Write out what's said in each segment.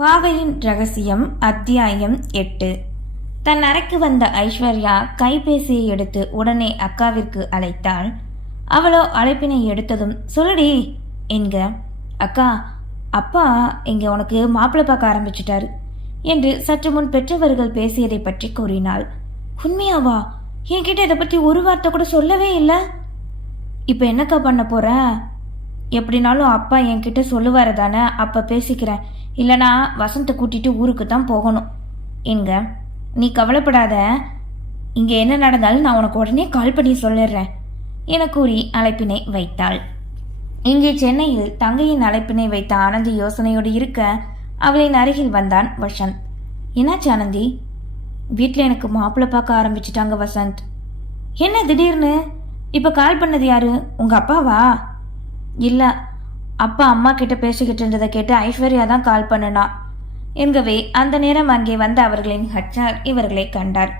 பாவையின் ரகசியம் அத்தியாயம் 8. தன் அறைக்கு வந்த ஐஸ்வர்யா கைபேசியை எடுத்து உடனே அக்காவிற்கு அழைத்தாள். அவளோ அழைப்பினை எடுத்ததும் சொல்லுடி என்க. அக்கா, அப்பா இங்க உனக்கு மாப்பிள்ளை பார்க்க ஆரம்பிச்சிட்டாரு என்று சற்று முன் பெற்றவர்கள் பேசியதை பற்றி கூறினாள். உண்மையாவா? என்கிட்ட இதை பற்றி ஒரு வார்த்தை கூட சொல்லவே இல்லை. இப்போ என்னக்கா பண்ண போற? எப்படினாலும் அப்பா என்கிட்ட சொல்லுவாரு தானே, அப்போ பேசிக்கிறேன். இல்லைனா வசந்தை கூட்டிட்டு ஊருக்கு தான் போகணும் என்க. நீ கவலைப்படாத, இங்கே என்ன நடந்தாலும் நான் உனக்கு உடனே கால் பண்ணி சொல்லிடுறேன் என கூறி அழைப்பினை வைத்தாள். இங்கே சென்னையில் தங்கையின் அழைப்பினை வைத்த ஆனந்தி யோசனையோடு இருக்க அவளின் அருகில் வந்தான் வசந்த். என்னாச்சு ஆனந்தி? வீட்டில் எனக்கு மாப்பிள்ளை பார்க்க ஆரம்பிச்சிட்டாங்க வசந்த். என்ன திடீர்னு? இப்போ கால் பண்ணது யாரு? உங்கள் அப்பாவா? இல்லை, அப்பா அம்மா கிட்ட பேசிக்கிட்டு இருந்ததை கேட்டு ஐஸ்வர்யா தான் கால் பண்ணுனா என்கவே அந்த நேரம் அங்கே வந்த அவர்களின் ஹச்ஆர் இவர்களை கண்டார்.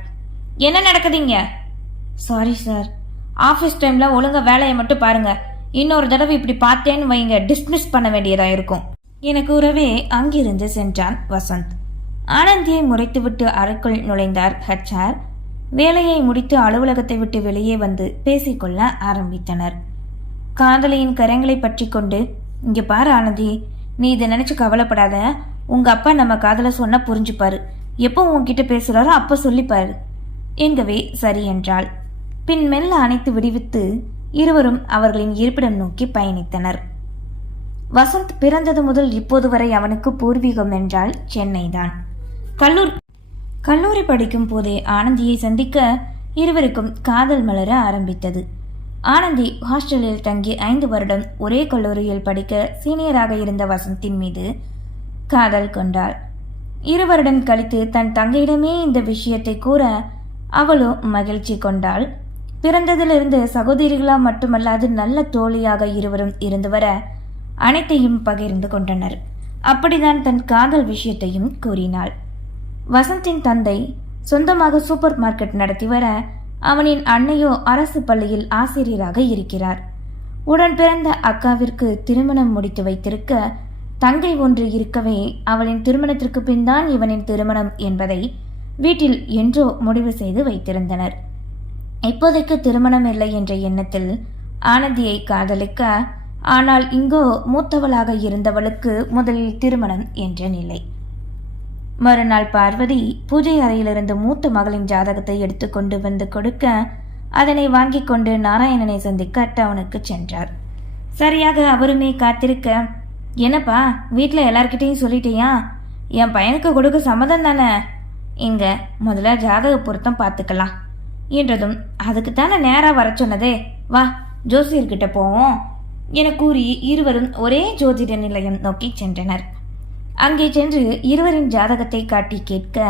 என்ன நடக்குதுங்க? சாரி சார், ஆஃபீஸ் டைமில் ஒழுங்கா வேலையை மட்டும் பாருங்க. இன்னொரு தடவை இப்படி பார்த்தேன்னு வைங்க, டிஸ்மிஸ் பண்ண வேண்டியதாக இருக்கும் என கூறவே அங்கிருந்து சென்றான் வசந்த். ஆனந்தியை முறைத்துவிட்டு அறைக்குள் நுழைந்தார் ஹச்ஆர். வேலையை முடித்து அலுவலகத்தை விட்டு வெளியே வந்து பேசிக்கொள்ள ஆரம்பித்தனர். காதலியின் கரங்களை பற்றி கொண்டு, இங்கே பாரு ஆனந்தி, நீ இதை நினைச்சு கவலைப்படாத. உங்க அப்பா நம்ம காதலை சொன்னா புரிஞ்சுப்பாரு. எப்போ உன்கிட்ட பேசுறாரோ அப்ப சொல்லிப்பாரு என்கவே சரி என்றாள். பின் மெல்ல அணைத்து விடுவித்து இருவரும் அவர்களின் இருப்பிடம் நோக்கி பயணித்தனர். வசந்த் பிறந்தது முதல் இப்போது வரை அவனுக்கு பூர்வீகம் என்றால் சென்னை தான். கல்லூரி படிக்கும் போதே ஆனந்தியை சந்திக்க இருவருக்கும் காதல் மலர ஆரம்பித்தது. ஆனந்தி ஹாஸ்டலில் தங்கி 5 வருடம் ஒரே கல்லூரியில் படிக்க சீனியராக இருந்த வசந்தின் மீது காதல் கொண்டாள். 2 வருடம் கழித்து தன் தங்கையிடமே இந்த விஷயத்தை கூற அவளோ மகிழ்ச்சி கொண்டாள். பிறந்ததிலிருந்து சகோதரிகளா மட்டுமல்லாது நல்ல தோழியாக இருவரும் இருந்து வர அனைத்தையும் பகிர்ந்து கொண்டனர். அப்படிதான் தன் காதல் விஷயத்தையும் கூறினாள். வசந்தின் தந்தை சொந்தமாக சூப்பர் மார்க்கெட் நடத்தி வர அவனின் அன்னையோ அரசு பள்ளியில் ஆசிரியராக இருக்கிறார். உடன் பிறந்த அக்காவிற்கு திருமணம் முடித்து வைத்திருக்க தங்கை ஒன்று இருக்கவே அவளின் திருமணத்திற்கு பின் தான் இவனின் திருமணம் என்பதை வீட்டில் என்றோ முடிவு செய்து வைத்திருந்தனர். இப்போதைக்கு திருமணம் இல்லை என்ற எண்ணத்தில் ஆனந்தியை காதலிக்க, ஆனால் இங்கோ மூத்தவளாக இருந்தவளுக்கு முதலில் திருமணம் என்ற நிலை. மறுநாள் பார்வதி பூஜை அறையிலிருந்து மூத்த மகளின் ஜாதகத்தை எடுத்துக்கொண்டு வந்து கொடுக்க அதனை வாங்கி கொண்டு நாராயணனை சந்திக்க டவுனுக்கு சென்றார். சரியாக அவருமே காத்திருக்க, என்னப்பா வீட்டில் எல்லார்கிட்டையும் சொல்லிட்டியா? என் பையனுக்கு கொடுக்க சம்மதம் தானே? இங்க முதல்ல ஜாதக பொருத்தம் பார்த்துக்கலாம் என்றதும், அதுக்கு தானே நேராக வர சொன்னதே, வா ஜோசியர்கிட்ட போவோம் என கூறி இருவரும் ஒரே ஜோதிட நிலையம் நோக்கி சென்றனர். அங்கே சென்று இருவரின் ஜாதகத்தை காட்டி கேட்க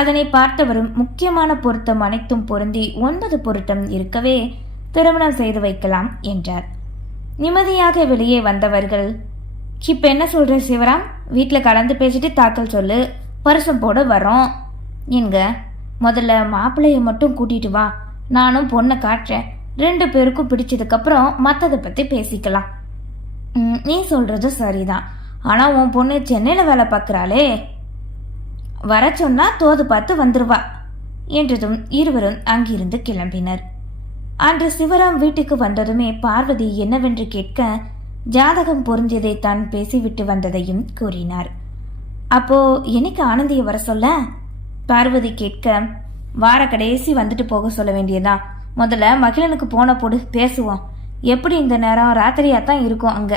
அதனை பார்த்தவரும் முக்கியமான பொருத்தம் அனைத்தும் பொருந்தி 9 பொருத்தம் இருக்கவே திருமணம் செய்து வைக்கலாம் என்றார். நிம்மதியாக வெளியே வந்தவர்கள், இப்ப என்ன சொல்ற சிவராம்? வீட்டில் கலந்து பேசிட்டு தாக்கல் சொல்லு, பரிசம் போட வரோம் என்க. முதல்ல மாப்பிள்ளைய மட்டும் கூட்டிட்டு வா, நானும் பொண்ணை காட்டுறேன். 2 பேருக்கும் பிடிச்சதுக்கப்புறம் மற்றதை பற்றி பேசிக்கலாம். நீ சொல்றது சரிதான், ஆனால் உன் பொண்ணு சென்னையில் வேலை பார்க்குறாளே, வர சொன்னா தோது பார்த்து வந்துருவா என்றதும் இருவரும் அங்கிருந்து கிளம்பினர். அன்று சிவராம் வீட்டுக்கு வந்ததுமே பார்வதி என்னவென்று கேட்க ஜாதகம் பொருந்தியதை தான் பேசிவிட்டு வந்ததையும் கூறினார். அப்போ என்னைக்கு ஆனந்தியை வர சொல்ல? பார்வதி கேட்க, வார கடைசி வந்துட்டு போக சொல்ல வேண்டியதா. முதல்ல மகிழனுக்கு போன போடு, பேசுவோம். எப்படி இந்த நேரம் ராத்திரியாத்தான் இருக்கும் அங்க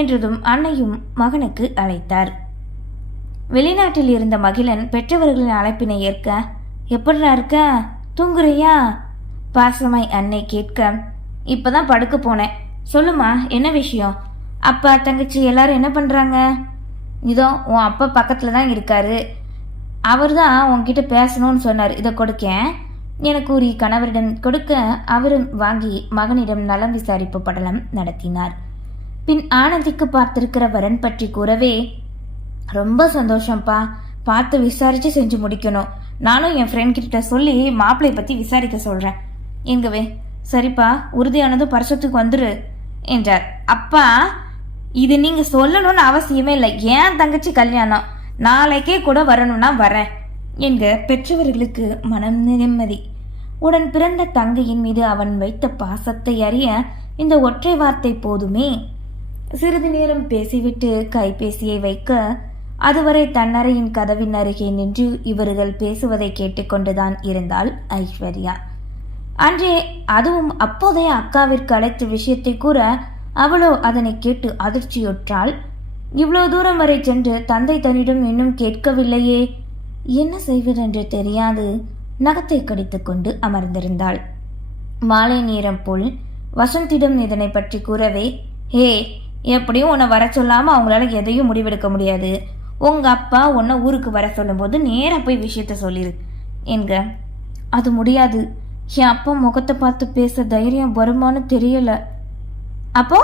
என்றதும் அன்னையும் மகனுக்கு அழைத்தார். வெளிநாட்டில் இருந்த மகிழன் பெற்றவர்களின் அழைப்பினை ஏற்க, எப்படிடா இருக்க, தூங்குறியா? பாசமாய் அன்னை கேட்க, இப்பதான் படுக்க போனேன். சொல்லுமா, என்ன விஷயம்? அப்பா தங்கச்சி எல்லாரும் என்ன பண்றாங்க? இதோ உன் அப்பா பக்கத்துல தான் இருக்காரு, அவர் தான் உன்கிட்ட பேசணும்னு சொன்னார், இதை கொடுக்கேன் என கூறி கணவரிடம் கொடுக்க அவரும் வாங்கி மகனிடம் நலம் விசாரிப்பு படலம் நடத்தினார். பின் ஆனந்திக்கு பார்த்திருக்கிற வரன் பற்றி கூறவே, ரொம்ப சந்தோஷம்ப்பா, பார்த்து விசாரிச்சு செஞ்சு முடிக்கணும். நானும் என் ஃப்ரெண்ட் கிட்ட சொல்லி மாப்பிள்ளை பற்றி விசாரிக்க சொல்கிறேன் என்கவே. சரிப்பா, உறுதியானதும் பரிசத்துக்கு வந்துரு என்றார். அப்பா, இது நீங்கள் சொல்லணும்னு அவசியமே இல்லை. ஏன் தங்கச்சி கல்யாணம், நாளைக்கே கூட வரணும்னா வரேன் என்க பெற்றவர்களுக்கு மனம் நிம்மதி. உடன் பிறந்த தங்கையின் மீது அவன் வைத்த பாசத்தை அறிய இந்த ஒற்றை வார்த்தை போதுமே. சிறிது நேரம் பேசிவிட்டு கைபேசியை வைக்க அதுவரை தன்னறையின் கதவின் அருகே நின்று இவர்கள் பேசுவதை கேட்டுக்கொண்டுதான் இருந்தாள் ஐஸ்வர்யா. அன்றே அதுவும் அப்போதைய அக்காவிற்கு அழைத்த விஷயத்தை கூற அவளோ அதனை கேட்டு அதிர்ச்சியுற்றாள். இவ்வளவு தூரம் வரை சென்று தந்தை தன்னிடம் இன்னும் கேட்கவில்லையே, என்ன செய்வதென்று தெரியாது நகத்தை கடித்துக் கொண்டு அமர்ந்திருந்தாள். மாலை நேரம் போல் வசந்திடம் இதனை பற்றி கூறவே, ஹே, எப்படியும் உன்னை வர சொல்லாம அவங்களால எதையும் முடிவெடுக்க முடியாது. உங்க அப்பா உன்னை ஊருக்கு வர சொல்லும் போது நேரா போய் விஷயத்த சொல்லிரு என்க. அது முடியாது, என் அப்பா முகத்தை பார்த்து பேச தைரியம் வருமானு தெரியல. அப்போ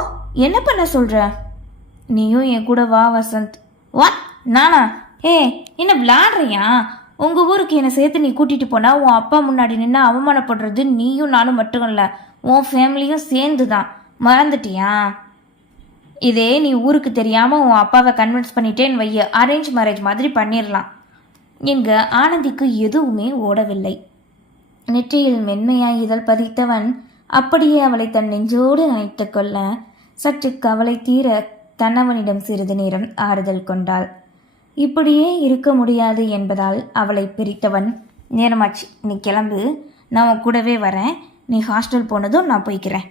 என்ன பண்ண சொல்ற? நீயும் என் கூட வா வசந்த். வாட், நானா? ஏ, என்ன விளாடுறியா? உங்க ஊருக்கு என்னை சேர்த்து நீ கூட்டிட்டு போனா உன் அப்பா முன்னாடி நின்று அவமானப்படுறது நீயும் நானும் மட்டும் இல்ல, உன் ஃபேமிலியும் சேர்ந்து தான். மறந்துட்டியா? இதே நீ ஊருக்கு தெரியாம உன் அப்பாவை கன்வின்ஸ் பண்ணிட்டேன்னு வைய, அரேஞ்ச் மேரேஜ் மாதிரி பண்ணிடலாம் என்க. ஆனந்திக்கு எதுவுமே ஓடவில்லை. நெற்றியில் மென்மையாய் இதழ் பதித்தவன் அப்படியே அவளை தன் நெஞ்சோடு நினைத்து கொள்ள சற்று கவலை தீர தன்னவனிடம் சிறிது நேரம் ஆறுதல் கொண்டாள். இப்படியே இருக்க முடியாது என்பதால் அவளை பிரித்தவன், நேரமாச்சு, நீ கிளம்பு, நான் உன் கூடவே வரேன், நீ ஹாஸ்டல் போனதும் நான் போய்க்கிறேன்.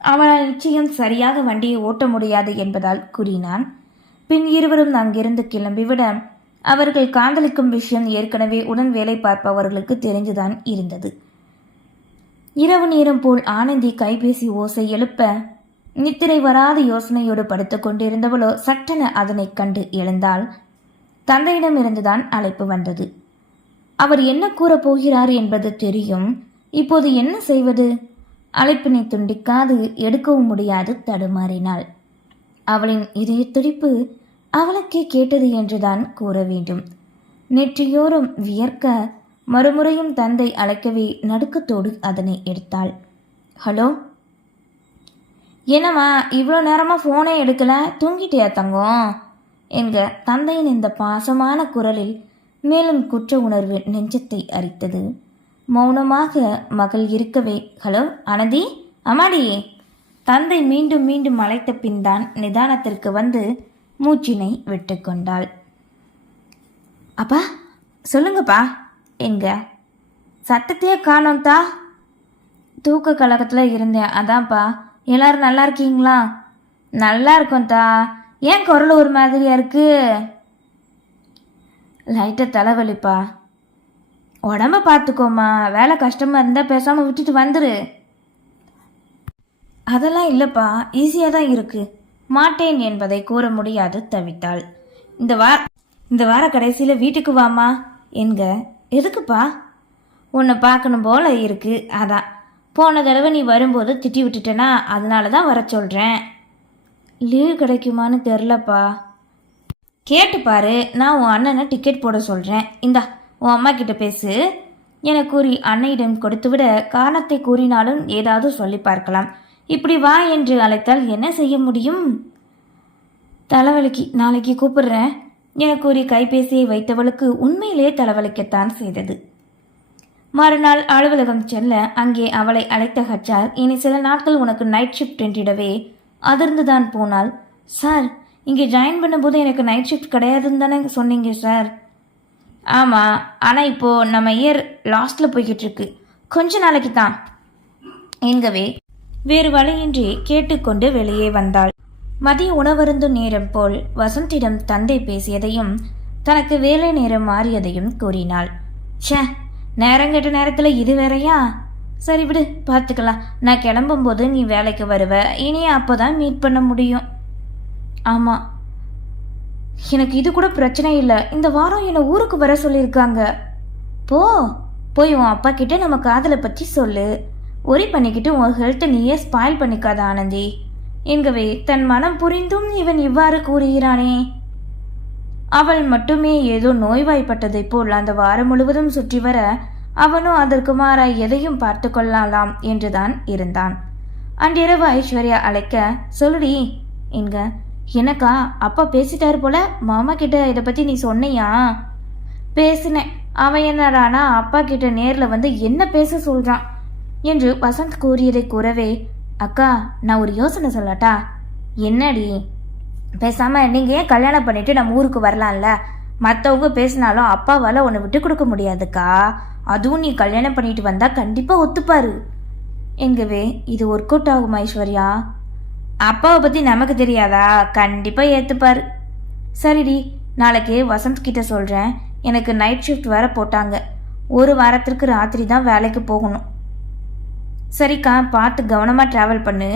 அவனால் நிச்சயம் சரியாக வண்டியை ஓட்ட முடியாது என்பதால் கூறினான். பின் இருவரும் அங்கிருந்து கிளம்பிவிட அவர்கள் காதலிக்கும் விஷயம் ஏற்கனவே உடன் வேலை பார்ப்பவர்களுக்கு தெரிந்துதான் இருந்தது. இரவு நேரம் போல் ஆனந்தி கைபேசி ஓசை எழுப்ப நித்திரை வராத யோசனையோடு படுத்துக் கொண்டிருந்தவளோ சட்டென அதனை கண்டு எழுந்தாள். தந்தையிடம் இருந்துதான் அழைப்பு வந்தது. அவர் என்ன கூறப் போகிறார் என்பது தெரியும். இப்போது என்ன செய்வது? அழைப்பினை துண்டிக்காது எடுக்கவும் முடியாது தடுமாறினாள். அவளின் இதய துடிப்பு அவளுக்கே கேட்டது என்றுதான் கூற வேண்டும். நெற்றியோரம் வியர்க்க மறுமுறையும் தந்தை அழைக்கவே நடுக்கத்தோடு அதனை எடுத்தாள். ஹலோ, என்னம்மா இவ்வளோ நேரமா ஃபோனே எடுக்கல, தூங்கிட்டியா தங்கம் என்க. தந்தையின் இந்த பாசமான குரலில் மேலும் குற்ற உணர்வு நெஞ்சத்தை அரித்தது. மௌனமாக மகள் இருக்கவே, ஹலோ ஆனந்தி, அம்மாடி. தந்தை மீண்டும் மீண்டும் அழைத்த பின்தான் நிதானத்திற்கு வந்து மூச்சினை விட்டுக்கொண்டாள். அப்பா சொல்லுங்கப்பா எங்க. சத்தத்தையே காணோம்தா. தூக்க கலக்கத்தில் இருந்தேன், அதான்ப்பா. எல்லாரும் நல்லா இருக்கீங்களா? நல்லா இருக்கோம்தா. ஏன் குரல் ஒரு மாதிரியா இருக்கு? லைட்டாக தலைவலிப்பா. உடம்ப பார்த்துக்கோமா, வேலை கஷ்டமாக இருந்தால் பேசாமல் விட்டுட்டு வந்துரு. அதெல்லாம் இல்லைப்பா, ஈஸியாக தான் இருக்கு. மாட்டேன் என்பதை கூற முடியாது தவித்தாள். இந்த வார கடைசியில் வீட்டுக்கு வாமா என்க. எதுக்குப்பா? உன்னை பார்க்கணும் போல இருக்கு, அதான். போன தடவை நீ வரும்போது திட்டி விட்டுட்டேனா, அதனால தான் வர சொல்கிறேன். லீவு கிடைக்குமான்னு தெரிலப்பா. கேட்டு பாரு, நான் உன் அண்ணனை டிக்கெட் போட சொல்கிறேன். இந்தா உன் அம்மா கிட்ட பேசு என கூறி அன்னையிடம் கொடுத்துவிட, காரணத்தை கூறினாலும் ஏதாவது சொல்லி பார்க்கலாம். இப்படி வா என்று அழைத்தால் என்ன செய்ய முடியும்? தலைவலிக்கு, நாளைக்கு கூப்பிடுறேன் என கூறி கைபேசியை வைத்தவளுக்கு உண்மையிலே தலைவலிக்கத்தான் செய்தது. மறுநாள் அலுவலகம் செல்ல அங்கே அவளை அழைத்த ஹச்ஆர், இனி சில நாட்கள் உனக்கு நைட் ஷிஃப்ட் என்றிடவே அதிர்ந்துதான் போனாள். சார், இங்கே ஜாயின் பண்ணும்போது எனக்கு நைட் ஷிஃப்ட் கிடையாதுன்னு தானே சொன்னீங்க சார்? ஆமாம், ஆனால் இப்போது நம்ம இயர் லாஸ்ட்டில் போய்கிட்டு இருக்கு, கொஞ்ச நாளைக்கு தான் என்கவே வேறு வழியின்றி கேட்டுக்கொண்டு வெளியே வந்தாள். மதிய உணவருந்தும் நேரம் போல் வசந்திடம் தந்தை பேசியதையும் தனக்கு வேலை நேரம் மாறியதையும் கூறினாள். ச்சே, நேரம் கேட்ட நேரத்தில் இது வேறையா? சரி விடு, பார்த்துக்கலாம். நான் கிளம்பும்போது நீ வேலைக்கு வருவ, இனி அப்போ தான் மீட் பண்ண முடியும். ஆமாம், எனக்கு இது கூட பிரச்சனை இல்லை. இந்த வாரம் என்னை ஊருக்கு வர சொல்லியிருக்காங்க. போய் உன் அப்பா கிட்ட நம்ம காதலை பற்றி சொல்லு. ஒரி பண்ணிக்கிட்டு உன் ஹெல்த்தை நீயே ஸ்பாயில் பண்ணிக்காத ஆனந்தி என்கவே தன் மனம் புரிந்தும் இவன் இவ்வாறு கூறுகிறானே. அவள் மட்டுமே ஏதோ நோய்வாய்ப்பட்டதை போல் அந்த வாரம் முழுவதும் சுற்றி வர அவனோ அதற்கு மாறாய் எதையும் பார்த்து கொள்ளலாம் என்றுதான் இருந்தான். அன்றிரவு ஐஸ்வர்யா அழைக்க, சொல்லுடி என்க. எனக்கா அப்பா பேசிட்டாரு போல, மாமா கிட்ட இதை பற்றி நீ சொன்னியா? பேசினேன். அவன் என்னடானா அப்பா கிட்ட நேரில் வந்து என்ன பேச சொல்கிறான் என்று வசந்த் கூறியதை கூறவே, அக்கா நான் ஒரு யோசனை சொல்லட்டா? என்னடி? பேசாமல் நீங்கள் ஏன் கல்யாணம் பண்ணிட்டு நம்ம ஊருக்கு வரலாம்ல? மற்றவங்க பேசினாலும் அப்பாவால் உன்னை விட்டு கொடுக்க முடியாதுக்கா. அதுவும் நீ கல்யாணம் பண்ணிட்டு வந்தால் கண்டிப்பாக ஒத்துப்பாரு என்கவே, இது ஒர்க் அவுட் ஆகுமா ஐஸ்வர்யா? அப்பாவை பற்றி நமக்கு தெரியாதா? கண்டிப்பாக ஏற்றுப்பார். சரிடி, நாளைக்கு வசந்த் கிட்ட சொல்கிறேன். எனக்கு நைட் ஷிஃப்ட் வேற போட்டாங்க. ஒரு வாரத்திற்கு ராத்திரி தான் வேலைக்கு போகணும். சரிக்கா, பார்த்து கவனமாக ட்ராவல் பண்ணு.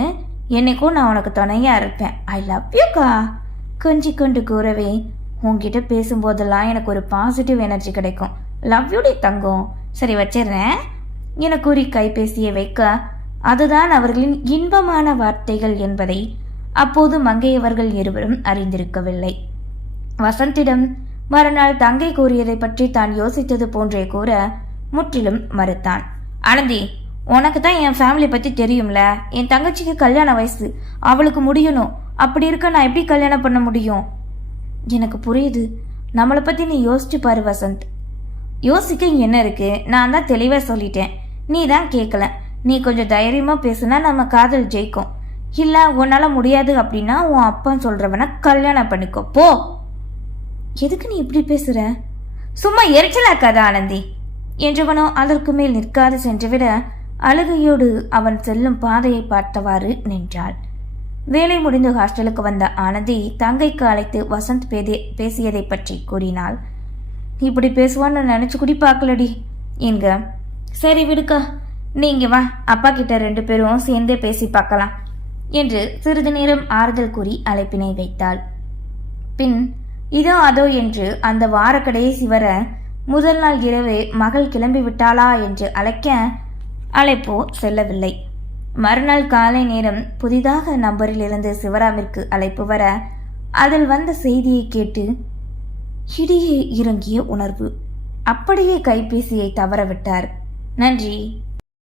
என்னைக்கும் நான் உனக்கு துணையாக இருப்பேன். ஐ லவ் யூக்கா கொஞ்சி கொண்டு கூறவே, உங்ககிட்ட பேசும்போதெல்லாம் எனக்கு ஒரு பாசிட்டிவ் எனர்ஜி கிடைக்கும். லவ் யூடி தங்கம். சரி வச்சிடுறேன் என கூறி கைபேசியை வைக்க, அதுதான் அவர்களின் இன்பமான வார்த்தைகள் என்பதை அப்போது மங்கையவர்கள் இருவரும் அறிந்திருக்கவில்லை. வசந்திடம் மறுநாள் தங்கை கூறியதை பற்றி தான் யோசித்தது போன்றே கூற முற்றிலும் மறுத்தான். ஆனந்தி, உனக்கு தான் என் ஃபேமிலி பற்றி தெரியும்ல. என் தங்கச்சிக்கு கல்யாண வயசு, அவளுக்கு முடியணும். அப்படி இருக்க நான் எப்படி கல்யாணம் பண்ண முடியும்? எனக்கு புரியுது. நம்மளை பற்றி நீ யோசிச்சு பாரு வசந்த். யோசிக்க என்ன இருக்கு? நான் தான் தெளிவாக சொல்லிட்டேன், நீ தான் கேட்கல. நீ கொஞ்சம் தைரியமாக பேசுனா நம்ம காதல் ஜெயிக்கும். இல்லை உன்னால் முடியாது அப்படின்னா உன் அப்பா சொல்கிறவனை கல்யாணம் பண்ணிக்கோ போ. எதுக்கு நீ இப்படி பேசுற? சும்மா எரிச்சலாக்காத ஆனந்தி என்றவனோ அதற்கு மேல் நிற்காது சென்றுவிட, அழுகையோடு அவன் செல்லும் பாதையை பார்த்தவாறு நின்றாள். வேலை முடிந்து ஹாஸ்டலுக்கு வந்த ஆனந்தி தங்கைக்கு அழைத்து வசந்த் பேசியதை பற்றி கூறினாள். இப்படி பேசுவான்னு நினைச்சு குடி பார்க்கலடி என்க. சரி விடுக்கா, நீங்க வா, அப்பா கிட்ட 2 பேரும் சேர்ந்தே பேசி பார்க்கலாம் என்று சிறிது நேரம் ஆறுதல் கூறி அழைப்பினை வைத்தாள். பின் இதோ அதோ என்று அந்த வார கடைசி வர முதல் நாள் இரவு மகள் கிளம்பி விட்டாளா என்று அழைக்க அழைப்போ செல்லவில்லை. மறுநாள் காலை நேரம் புதிதாக நம்பரிலிருந்து சிவராமிற்கு அழைப்பு வர, அதில் வந்த செய்தியை கேட்டு இடியே இறங்கிய உணர்வு. அப்படியே கைபேசியை தவறவிட்டார். நன்றி.